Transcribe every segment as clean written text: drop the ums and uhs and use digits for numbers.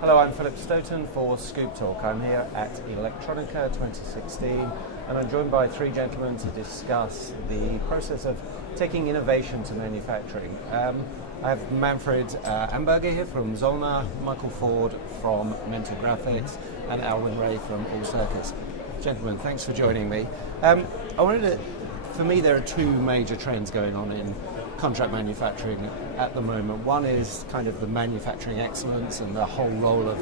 Hello, I'm Philip Stoten for ScoopTalk. I'm here at Electronica 2016 and I'm joined by three gentlemen to discuss the process of taking innovation to manufacturing. I have Manfred Amberger here from Zollner, Michael Ford from Mentor Graphics and Alwyn Rea from All Circuits. Gentlemen, thanks for joining me. For me there are two major trends going on in contract manufacturing at the moment. One is kind of the manufacturing excellence and the whole role of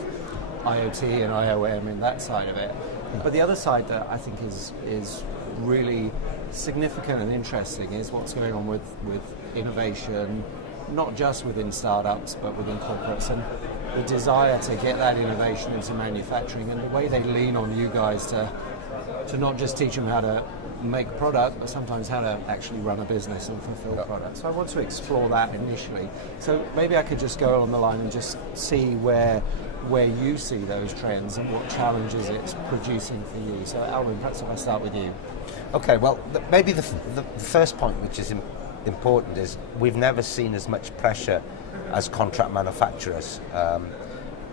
IoT and IOM in that side of it. But the other side that I think is really significant and interesting is what's going on with innovation, not just within startups but within corporates, and the desire to get that innovation into manufacturing and the way they lean on you guys to not just teach them how to make product, but sometimes how to actually run a business and fulfill products. So I want to explore that initially. So maybe I could just go along the line and just see where you see those trends and what challenges it's producing for you. So Alwyn, perhaps if I start with you. Okay, well, maybe the first point which is important is we've never seen as much pressure as contract manufacturers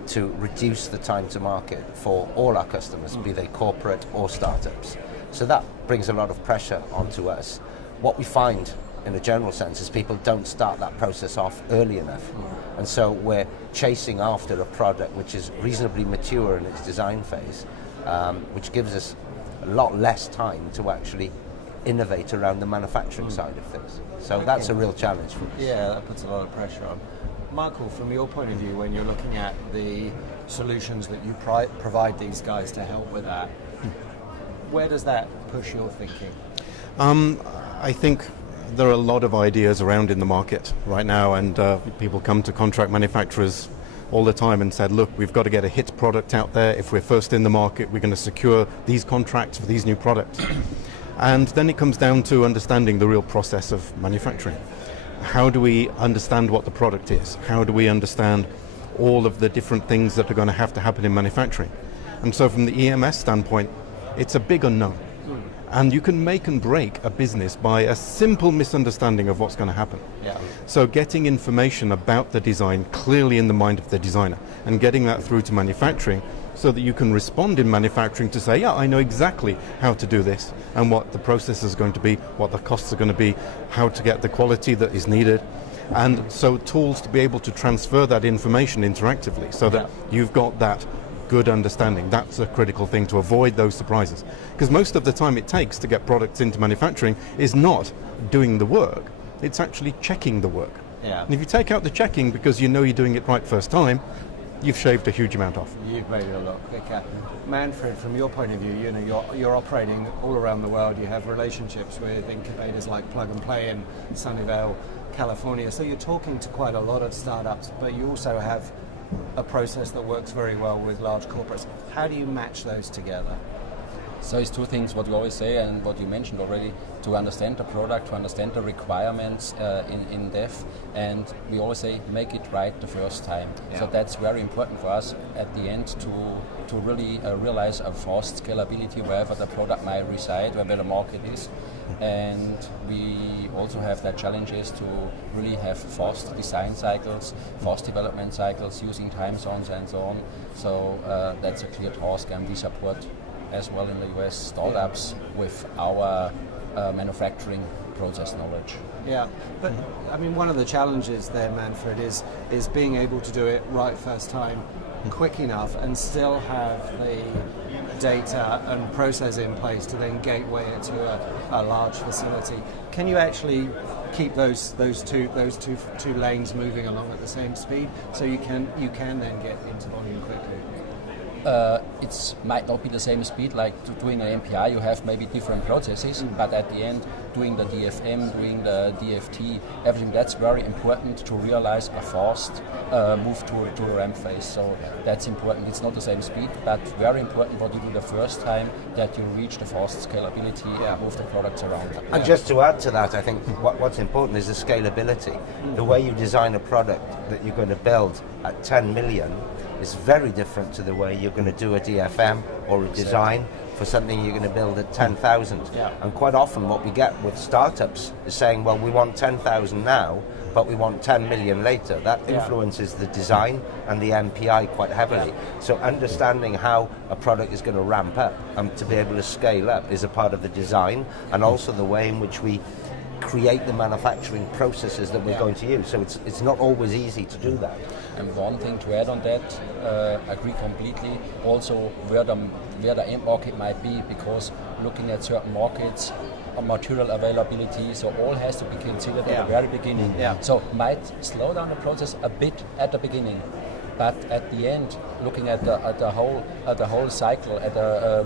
to reduce the time to market for all our customers, be they corporate or startups. So that brings a lot of pressure onto us. What we find in a general sense is people don't start that process off early enough. And so we're chasing after a product which is reasonably mature in its design phase, which gives us a lot less time to actually innovate around the manufacturing side of things. So that's a real challenge for us. Yeah, that puts a lot of pressure on. Michael, from your point of view, when you're looking at the solutions that you provide these guys to help with that, where does that push your thinking? I think there are a lot of ideas around in the market right now, and people come to contract manufacturers all the time and said, look, we've got to get a hit product out there. If we're first in the market, we're going to secure these contracts for these new products. And then it comes down to understanding the real process of manufacturing. How do we understand what the product is? How do we understand all of the different things that are going to happen in manufacturing? And so from the EMS standpoint, it's a big unknown. And you can make and break a business by a simple misunderstanding of what's going to happen. Yeah. So getting information about the design clearly in the mind of the designer and getting that through to manufacturing so that you can respond in manufacturing to say, yeah, I know exactly how to do this and what the process is going to be, what the costs are going to be, how to get the quality that is needed. And so tools to be able to transfer that information interactively so that you've got that good understanding. That's a critical thing to avoid those surprises. Because most of the time it takes to get products into manufacturing is not doing the work, it's actually checking the work. Yeah. And if you take out the checking because you know you're doing it right first time, you've shaved a huge amount off. You've made it a lot quicker. Manfred, from your point of view, you know, you're operating all around the world. You have relationships with incubators like Plug and Play in Sunnyvale, California. So you're talking to quite a lot of startups, but you also have a process that works very well with large corporates. How do you match those together? So it's two things, what you always say and what you mentioned already, to understand the product, to understand the requirements in depth, and we always say make it right the first time. Yeah. So that's very important for us at the end to really realize a fast scalability wherever the product might reside, wherever the market is. And we also have that challenges to really have fast design cycles, fast development cycles, using time zones and so on. So that's a clear task, and we support as well in the US startups with our manufacturing process knowledge. Yeah, but I mean, one of the challenges there, Manfred, is being able to do it right first time, quick enough, and still have the data and process in place to then gateway it to a large facility. Can you actually keep those two lanes moving along at the same speed, so you can then get into volume quickly? It might not be the same speed like doing an MPI. You have maybe different processes, but at the end, doing the DFM, doing the DFT, everything, that's very important to realize a fast move to the ramp phase. So that's important. It's not the same speed, but very important what you do the first time, that you reach the fast scalability and move the products around. And just to add to that, I think what's important is the scalability. The way you design a product that you're going to build at 10 million is very different to the way you're going to do a DFM or a design for something you're going to build at 10,000. Yeah. And quite often what we get with startups is saying, well, we want 10,000 now, but we want 10 million later. That influences the design and the MPI quite heavily. So understanding how a product is going to ramp up and to be able to scale up is a part of the design, and also the way in which we create the manufacturing processes that we're going to use. So it's not always easy to do that. And one thing to add on that, agree completely. Also, where the end market might be, because looking at certain markets, material availability, so all has to be considered at the very beginning. So might slow down the process a bit at the beginning, but at the end, looking at the whole cycle, at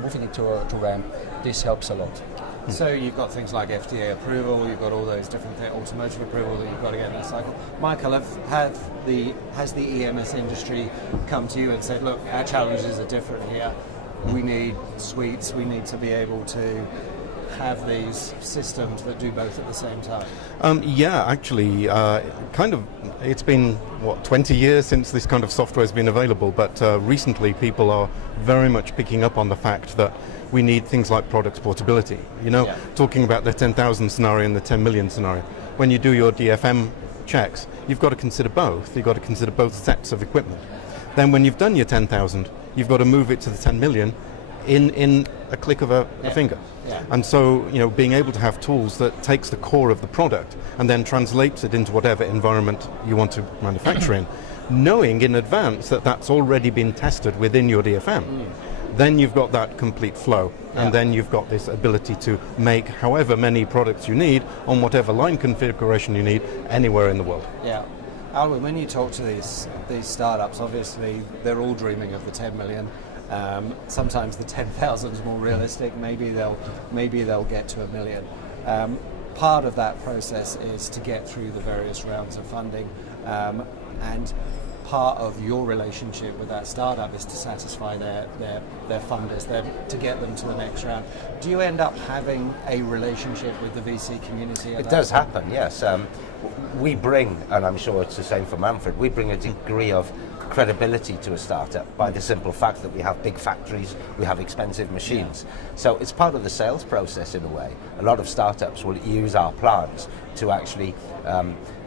moving it to ramp, this helps a lot. So you've got things like FDA approval, you've got all those different things, automotive approval that you've got to get in that cycle. Michael, has the EMS industry come to you and said, look, our challenges are different here. We need suites, we need to be able to have these systems that do both at the same time? Actually, it's been, 20 years since this kind of software has been available, but recently people are very much picking up on the fact that we need things like product portability. Talking about the 10,000 scenario and the 10 million scenario. When you do your DFM checks, you've got to consider both. You've got to consider both sets of equipment. Then when you've done your 10,000, you've got to move it to the 10 million in a click of a finger. And so, being able to have tools that takes the core of the product and then translates it into whatever environment you want to manufacture in, knowing in advance that that's already been tested within your DFM. Then you've got that complete flow, and then you've got this ability to make however many products you need on whatever line configuration you need anywhere in the world. Yeah. Alwyn, when you talk to these startups, obviously they're all dreaming of the 10 million. Sometimes the 10,000 is more realistic. Maybe they'll get to 1 million. Part of that process is to get through the various rounds of funding, and part of your relationship with that startup is to satisfy their funders, to get them to the next round. Do you end up having a relationship with the VC community? It does happen, yes. We bring, and I'm sure it's the same for Manfred, we bring a degree of credibility to a startup by the simple fact that we have big factories, we have expensive machines. So it's part of the sales process in a way. A lot of startups will use our plans to actually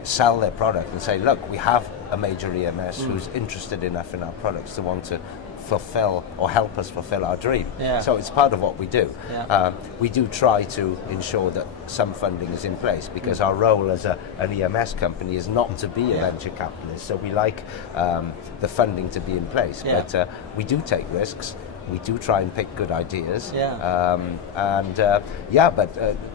sell their product and say, look, we have a major EMS who's interested enough in our products to want to fulfill or help us fulfill our dream. So it's part of what we do. We do try to ensure that some funding is in place, because our role as an EMS company is not to be a venture capitalist, so we like the funding to be in place, but we do take risks. We do try and pick good ideas, but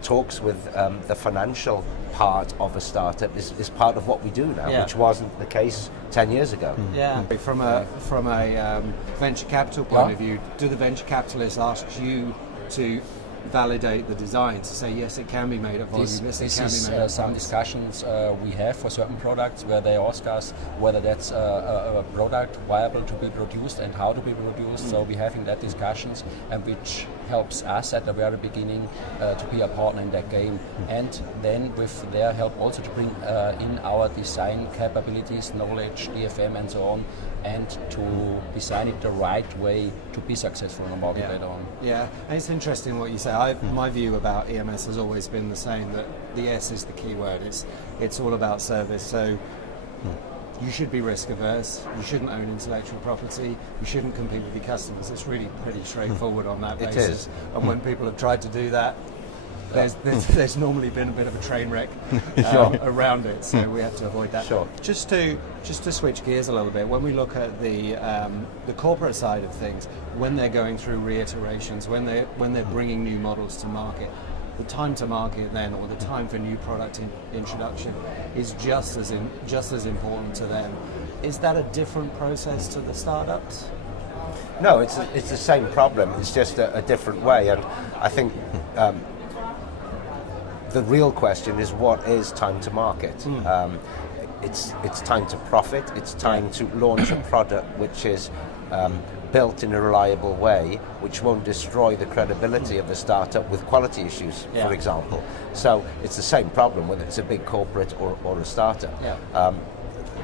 talks with the financial part of a startup is part of what we do now, which wasn't the case 10 years ago. From a venture capital point of view, do the venture capitalists ask you to validate the design, to say yes, it can be made at volume? This is some discussions we have for certain products where they ask us whether that's a product viable to be produced and how to be produced. So we're having that discussions, and which helps us at the very beginning to be a partner in that game, and then with their help also to bring in our design capabilities, knowledge, DFM and so on, and to design it the right way to be successful in the market later on. And it's interesting what you say. My view about EMS has always been the same, that the S is the key word. It's all about service. So you should be risk averse, you shouldn't own intellectual property, you shouldn't compete with your customers. It's really pretty straightforward on that basis. It is. And when people have tried to do that, there's normally been a bit of a train wreck around it, so we have to avoid that. Just to switch gears a little bit, when we look at the corporate side of things, when they're going through reiterations, when they're bringing new models to market, the time to market then, or the time for new product introduction, is just as important to them. Is that a different process to the startups? No, it's the same problem. It's just a different way, and I think. The real question is, what is time to market? It's time to profit. It's time to launch a product which is built in a reliable way, which won't destroy the credibility of the startup with quality issues, for example. So it's the same problem whether it's a big corporate or a startup.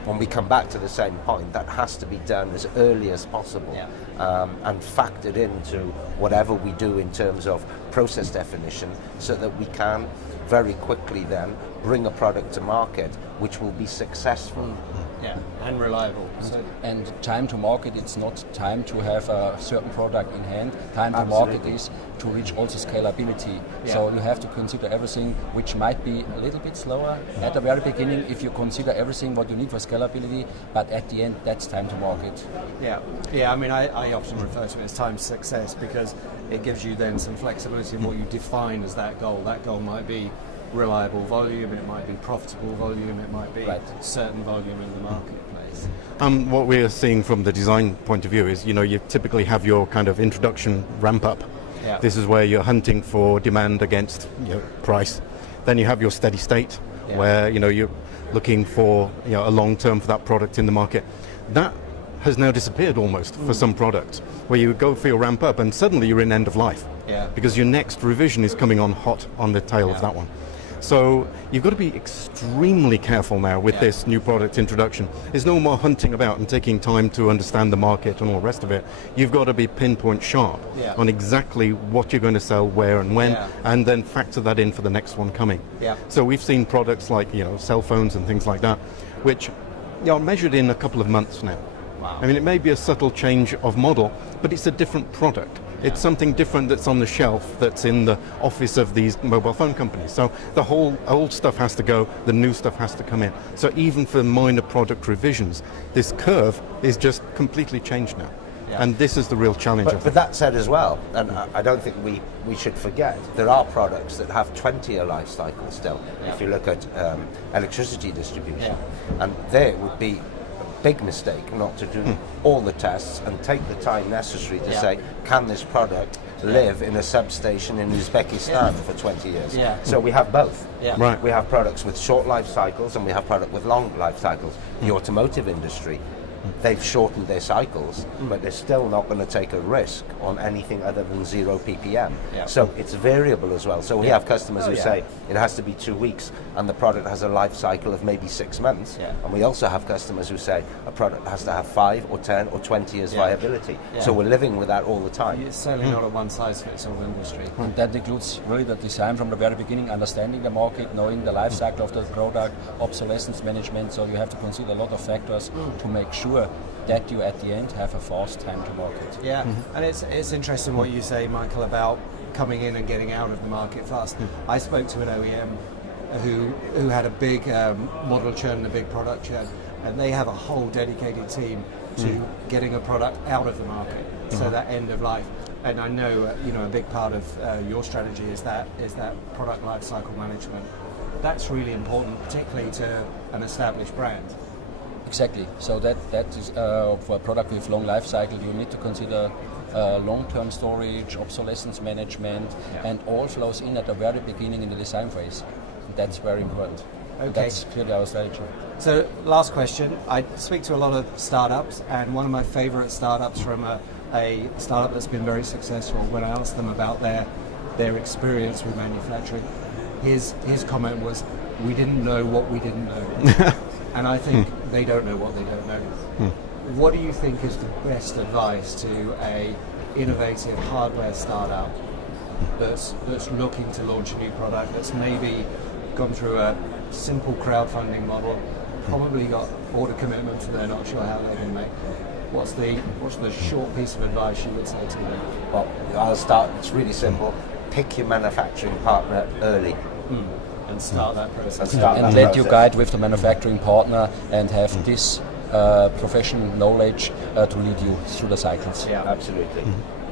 When we come back to the same point, that has to be done as early as possible and factored into whatever we do in terms of process definition, so that we can very quickly then bring a product to market which will be successful. Yeah, and reliable. So And time to market, it's not time to have a certain product in hand. Time to market is to reach also scalability. Yeah. So you have to consider everything, which might be a little bit slower at the very beginning if you consider everything what you need for scalability, but at the end, that's time to market. yeah. I mean, I often refer to it as time to success because it gives you then some flexibility in what you define as that goal. That goal might be reliable volume, it might be profitable volume, it might be certain volume in the marketplace. What we are seeing from the design point of view is, you typically have your kind of introduction ramp up. Yeah. This is where you're hunting for demand against price. Then you have your steady state, where you're looking for a long term for that product in the market. That has now disappeared almost for some products, where you go for your ramp up and suddenly you're in end of life. Yeah. Because your next revision is coming on hot on the tail of that one. So you've got to be extremely careful now with this new product introduction. There's no more hunting about and taking time to understand the market and all the rest of it. You've got to be pinpoint sharp on exactly what you're going to sell, where and when, and then factor that in for the next one coming. Yeah. So we've seen products like cell phones and things like that, which are measured in a couple of months now. Wow. I mean, it may be a subtle change of model, but it's a different product. It's something different that's on the shelf that's in the office of these mobile phone companies. So the whole old stuff has to go, the new stuff has to come in. So even for minor product revisions, this curve is just completely changed now. Yeah. And this is the real challenge. But that said as well, and I don't think we should forget, there are products that have 20-year life cycles still. If you look at electricity distribution, and there it would be big mistake not to do all the tests and take the time necessary to say, can this product live in a substation in Uzbekistan for 20 years? So we have both. Right. We have products with short life cycles and we have product with long life cycles. The automotive industry, they've shortened their cycles, but they're still not going to take a risk on anything other than 0 ppm. So it's variable as well. So we have customers who say it has to be 2 weeks and the product has a life cycle of maybe 6 months. And we also have customers who say a product has to have 5 or 10 or 20 years viability. So we're living with that all the time. It's certainly not a one-size-fits-all industry. And that includes really the design from the very beginning, understanding the market, knowing the life cycle of the product, obsolescence management. So you have to consider a lot of factors to make sure that you at the end have a fast time to market. Yeah, and it's interesting what you say, Michael, about coming in and getting out of the market fast. I spoke to an OEM who had a big model churn and a big product churn, and they have a whole dedicated team to getting a product out of the market, so that end of life. And I know a big part of your strategy is that product life cycle management. That's really important, particularly to an established brand. Exactly. So that is for a product with long life cycle, you need to consider long-term storage, obsolescence management, and all flows in at the very beginning in the design phase. That's very important. Okay. That's clearly our strategy. So last question. I speak to a lot of startups, and one of my favorite startups from a startup that's been very successful, when I asked them about their experience with manufacturing, his comment was, we didn't know what we didn't know. And I think they don't know what they don't know. What do you think is the best advice to a innovative hardware startup that's looking to launch a new product, that's maybe gone through a simple crowdfunding model, probably got order commitments and they're not sure how they're going to make? What's the short piece of advice you would say to them? Well, I'll start, it's really simple. Pick your manufacturing partner early. And start that process. And let you guide with the manufacturing partner and have this professional knowledge to lead you through the cycles. Yeah, absolutely.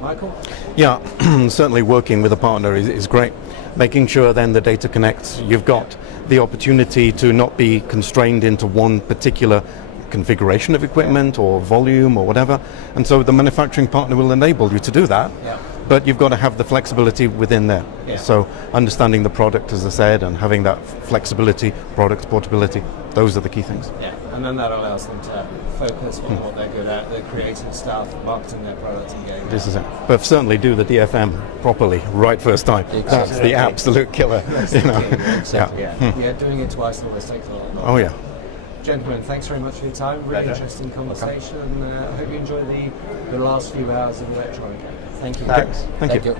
Michael? Yeah, certainly working with a partner is great. Making sure then the data connects. You've got the opportunity to not be constrained into one particular configuration of equipment or volume or whatever. And so the manufacturing partner will enable you to do that. Yeah. But you've got to have the flexibility within there. Yeah. So understanding the product, as I said, and having that flexibility, product portability, those are the key things. Yeah, and then that allows them to focus on what they're good at, their creative stuff, marketing their products and getting This is it. But certainly do the DFM properly, right first time. Exactly. That's the absolute killer. Yeah, doing it twice always takes a lot. Oh yeah. Gentlemen, thanks very much for your time. Really interesting conversation, and I hope you enjoy the last few hours of Electronica. Thank you. Thanks. Thank you. you.